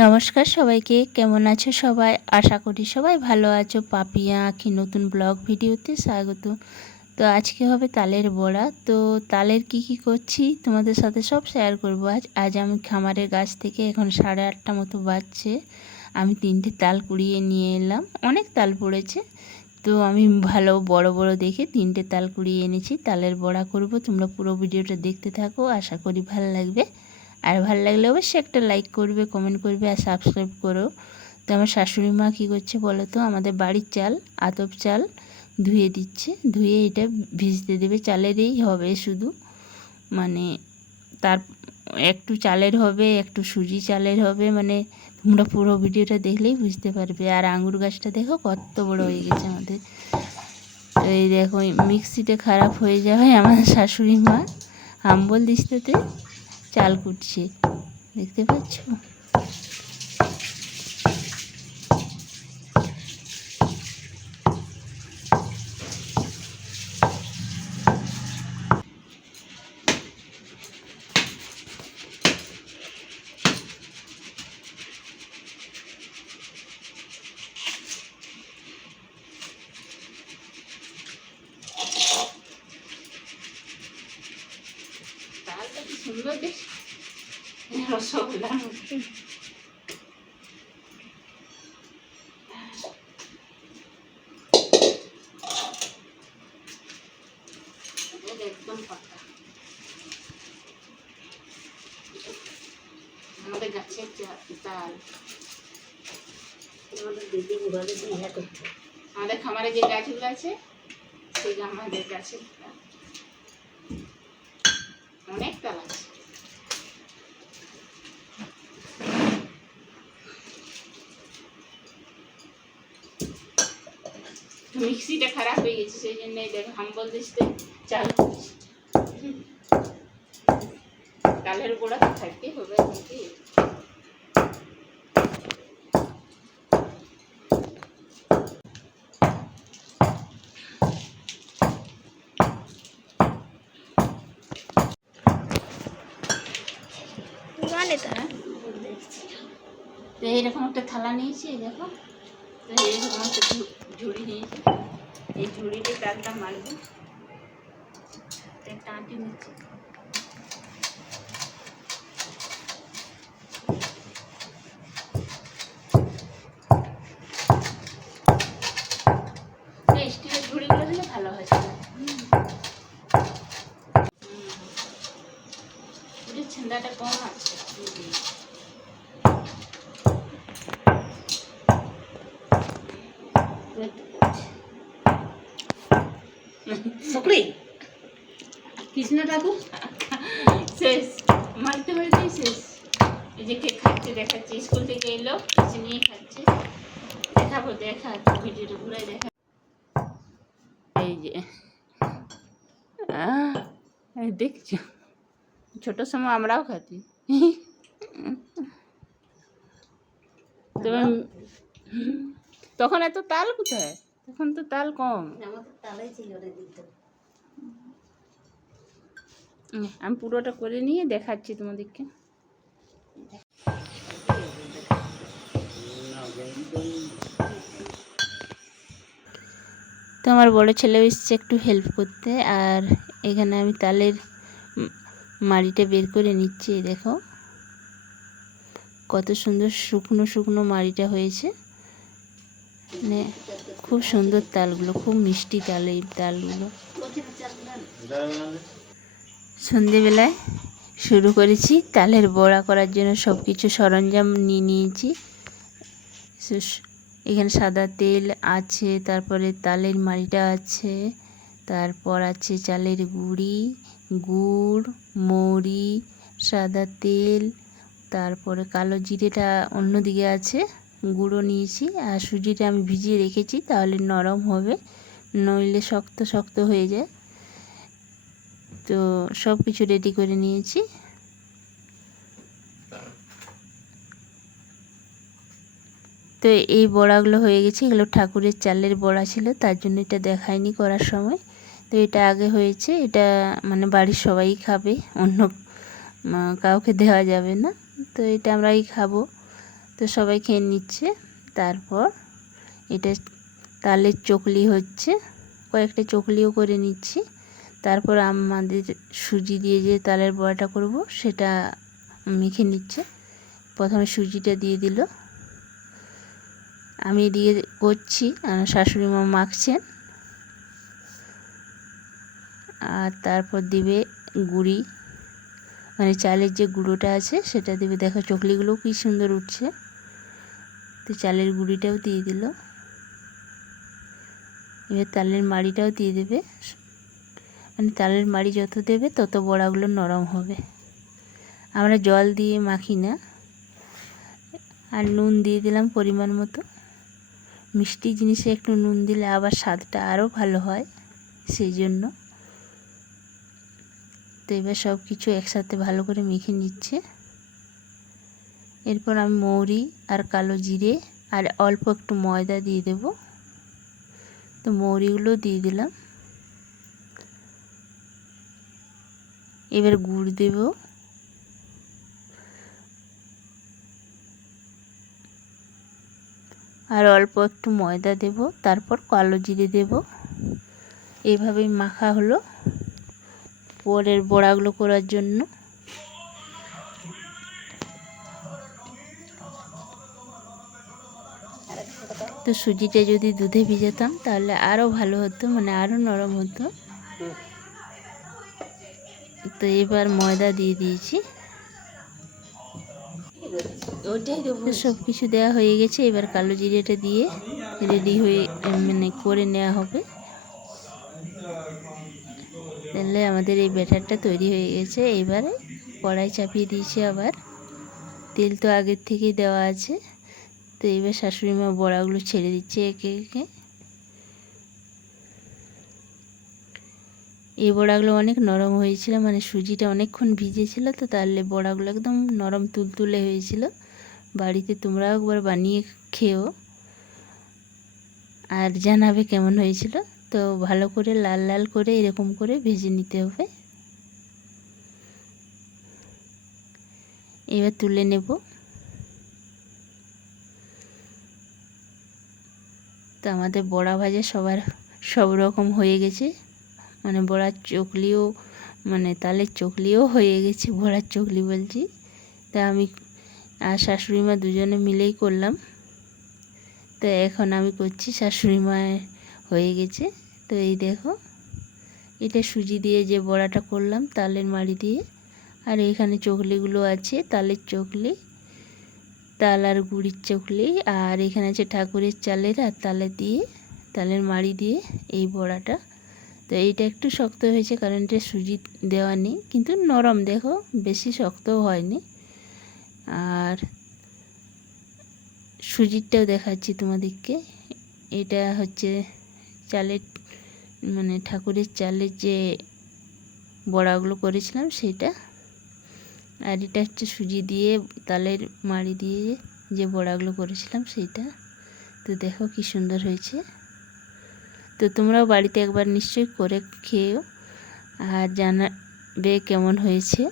নমস্কার সবাইকে, কেমন আছো সবাই? আশা করি সবাই ভালো আছো। পাপিয়া আঁখি নতুন ব্লগ ভিডিওতে স্বাগত। তো আজকে হবে তালের বড়া। তো তালের কি করছি তোমাদের সাথে সব শেয়ার করবো। আজ আমি খামারের গাছ থেকে এখন 8:30 মতো বাজছে, আমি 3টে তাল কুড়িয়ে নিয়ে এলাম। অনেক তাল পড়েছে, তো আমি ভালো বড় বড় দেখে 3টে তাল কুড়িয়ে এনেছি। তালের বড়া করব। তোমরা পুরো ভিডিওটা দেখতে থাকো, আশা করি ভালো লাগবে। আর ভালো লাগলে অবশ্যই একটা লাইক করবে, কমেন্ট করবে আর সাবস্ক্রাইব করো। তো আমার শাশুড়ি মা কী করছে বলো তো, আমাদের বাড়ির চাল, আতপ চাল ধুয়ে দিচ্ছে। ধুয়ে এটা ভিজতে দেবে। চালেরই হবে শুধু, মানে তার একটু চালের হবে, একটু সুজি চালের হবে। মানে তোমরা পুরো ভিডিওটা দেখলেই বুঝতে পারবে। আর আঙুর গাছটা দেখো কত বড় হয়ে গেছে আমাদের। তো এই দেখো মিক্সিটা খারাপ হয়ে যাবে, আমাদের শাশুড়ি মা আম্বল দিস্তাতে চাল কুটছে, দেখতে পাচ্ছ। তালটা কি সুন্দর দেখি, রসগোল্লার মতো। একদম পাকা আমাদের গাছের তাল। আমাদের খামারে যে গাছগুলো আছে সেই আমাদের গাছের তাল, অনেক তাল আছে। মিক্সিটা খারাপ হয়ে গেছে, সেই জন্য দেখো হাম্বল দিতে চাল করছি। তালের গোড়া তো থাকতে হবে নাকি। তো এইরকম একটা থালা নিয়েছি, দেখো। তো এইরকম একটা ঝুড়ি নিয়েছি, এই ঝুড়িতে তালটা মারবো। একটা আঁটি নিচ্ছি, স্টিলের ঝুড়িগুলো দিলে ভালো হয়। ছেন্দাটা কম আছে। কৃষ্ণ ঠাকুর শেষ, মারতে মারতেই শেষ। এই যে কে খাচ্ছে দেখাচ্ছে, স্কুল থেকে এলো কিছু নিয়ে খাচ্ছে, দেখাবো। দেখা ভিডিওটা ঘুরাই দেখা। এই যে দেখছো, ছোট সময় আমরাও খাতি। তবে তখন এত তাল কোথায়, তখন তো তাল কম। আমি পুরোটা করে নিয়ে দেখাচ্ছি তোমাদেরকে। তো আমার বড় ছেলে এসছে একটু হেল্প করতে, আর এখানে আমি তালের মাড়িটা বের করে নিচ্ছি। দেখো কত সুন্দর শুকনো শুকনো মাড়িটা হয়েছে, মানে খুব সুন্দর তালগুলো, খুব মিষ্টি তাল এই তালগুলো। সন্ধেবেলায় শুরু করেছি তালের বড়া করার জন্য সব কিছু সরঞ্জাম নিয়ে নিয়েছি। এখানে সাদা তেল আছে, তারপরে তালের মাড়িটা আছে, তারপর আছে চালের গুঁড়ি, গুড়, মৌরি, সাদা তেল, তারপরে কালো জিরেটা অন্যদিকে আছে, গুঁড়ো নিয়েছি। আর সুজিটা আমি ভিজিয়ে রেখেছি, তাহলে নরম হবে, নইলে শক্ত শক্ত হয়ে যায়। তো সব কিছু রেডি করে নিয়েছি। তো এই বড়াগুলো হয়ে গেছে, এগুলো ঠাকুরের চালের বড়া ছিল, তার জন্য এটা দেখায়নি করার সময়। তো এটা আগে হয়েছে, এটা মানে বাড়ির সবাই খাবে, অন্য কাউকে দেওয়া যাবে না। তো এটা আমরাই খাবো। তো সবাই খেয়ে নিচ্ছে। তারপর এটা তালের চকলি হচ্ছে, কয়েকটা চকলিও করে নিচ্ছি। তারপর আমাদের সুজি দিয়ে যে তালের বড়াটা করব সেটা মেখে নিচ্ছে। প্রথমে সুজিটা দিয়ে দিল, আমি দিয়ে করছি, শাশুড়ি মা মাখছেন। আর তারপর দিবে গুঁড়ি, মানে চালের যে গুঁড়োটা আছে সেটা দিবে। দেখো চকলিগুলোও কি সুন্দর উঠছে। তো চালের গুঁড়িটাও দিয়ে দিল। এবার তালের মাড়িটাও দিয়ে দেবে, মানে তালের মাড়ি যত দেবে তত বড়াগুলো নরম হবে। আমরা জল দিয়ে মাখি না। আর নুন দিয়ে দিলাম পরিমাণ মতো। মিষ্টি জিনিসে একটু নুন দিলে আবার স্বাদটা আরও ভালো হয়, সেই জন্য। তো এবার সব কিছু একসাথে ভালো করে মেখে নিচ্ছে। এরপর আমি মৌরি আর কালো জিরে আর অল্প একটু ময়দা দিয়ে দেব। তো মৌরিগুলো দিয়ে দিলাম। এবার গুড় দেব, আর অল্প একটু ময়দা দেব। তারপর কালো জিরে দেব। এইভাবেই মাখা হলো পরের বড়াগুলো করার জন্য। তো সুজিটা যদি দুধে ভিজাতাম তাহলে আরও ভালো হতো, মানে আরও নরম হতো। তো এবার ময়দা দিয়ে দিয়েছি। সব কিছু দেওয়া হয়ে গেছে। এবার কালো জিরেটা দিয়ে রেডি হয়ে মানে করে নেওয়া হবে। তাহলে আমাদের এই ব্যাটারটা তৈরি হয়ে গেছে। এবারে কড়াই চাপিয়ে দিয়েছি, আবার তেল তো আগের থেকেই দেওয়া আছে। তো এবার শাশুড়ি মা বড়াগুলো ছেড়ে দিচ্ছে একে একে। এই বড়াগুলো অনেক নরম হয়েছিল, মানে সুজিটা অনেকক্ষণ ভিজেছিল, তো তাহলে বড়াগুলো একদম নরম তুলতুলে হয়েছিল। বাড়িতে তোমরাও একবার বানিয়ে খেও আর জানাবে কেমন হয়েছিল। তো ভালো করে লাল লাল করে এরকম করে ভেজে নিতে হবে। এবার তুলে নেব। তো আমাদের বড়া ভাজা সব রকম হয়ে গেছে, মানে বড়ার চকলিও, মানে তালের চকলিও হয়ে গেছে, বড়ার চকলি বলছি। তা আমি আর শাশুড়ি মা দুজনে মিলেই করলাম। তো এখন আমি করছি, শাশুড়ি মায়ের হয়ে গেছে। তো এই দেখো, এটা সুজি দিয়ে যে বড়াটা করলাম তালের মাড়ি দিয়ে। আর এখানে চকলিগুলো আছে, তালের চকলি, তাল আর গুড়ির চকলি। আর এখানে আছে ঠাকুরের চালের আর তালের মাড়ি দিয়ে এই বড়াটা। তো এইটা একটু শক্ত হয়েছে কারণ এটা সুজি দেওয়া নেই, কিন্তু নরম, দেখো বেশি শক্তও হয়নি। আর সুজিরটাও দেখাচ্ছি তোমাদেরকে। এটা হচ্ছে চালের, মানে ঠাকুরের চালের যে বড়াগুলো করেছিলাম সেটা। আর এটা হচ্ছে সুজি দিয়ে তালের মাড়ি দিয়ে যে বড়াগুলো করেছিলাম সেইটা। তো দেখো কি সুন্দর হয়েছে। তো তোমরাও বাড়িতে একবার নিশ্চয়ই করে খেয়েও আর জানাবে কেমন হয়েছে।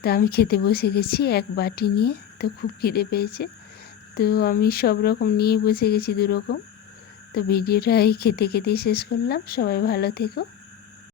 তো আমি খেতে বসে গেছি এক বাটি নিয়ে। তো খুব খিদে পেয়েছে, তো আমি সব রকম নিয়ে বসে গেছি 2 রকম। তো ভিডিওটা এই খেতে খেতেই শেষ করলাম। সবাই ভালো থেকো।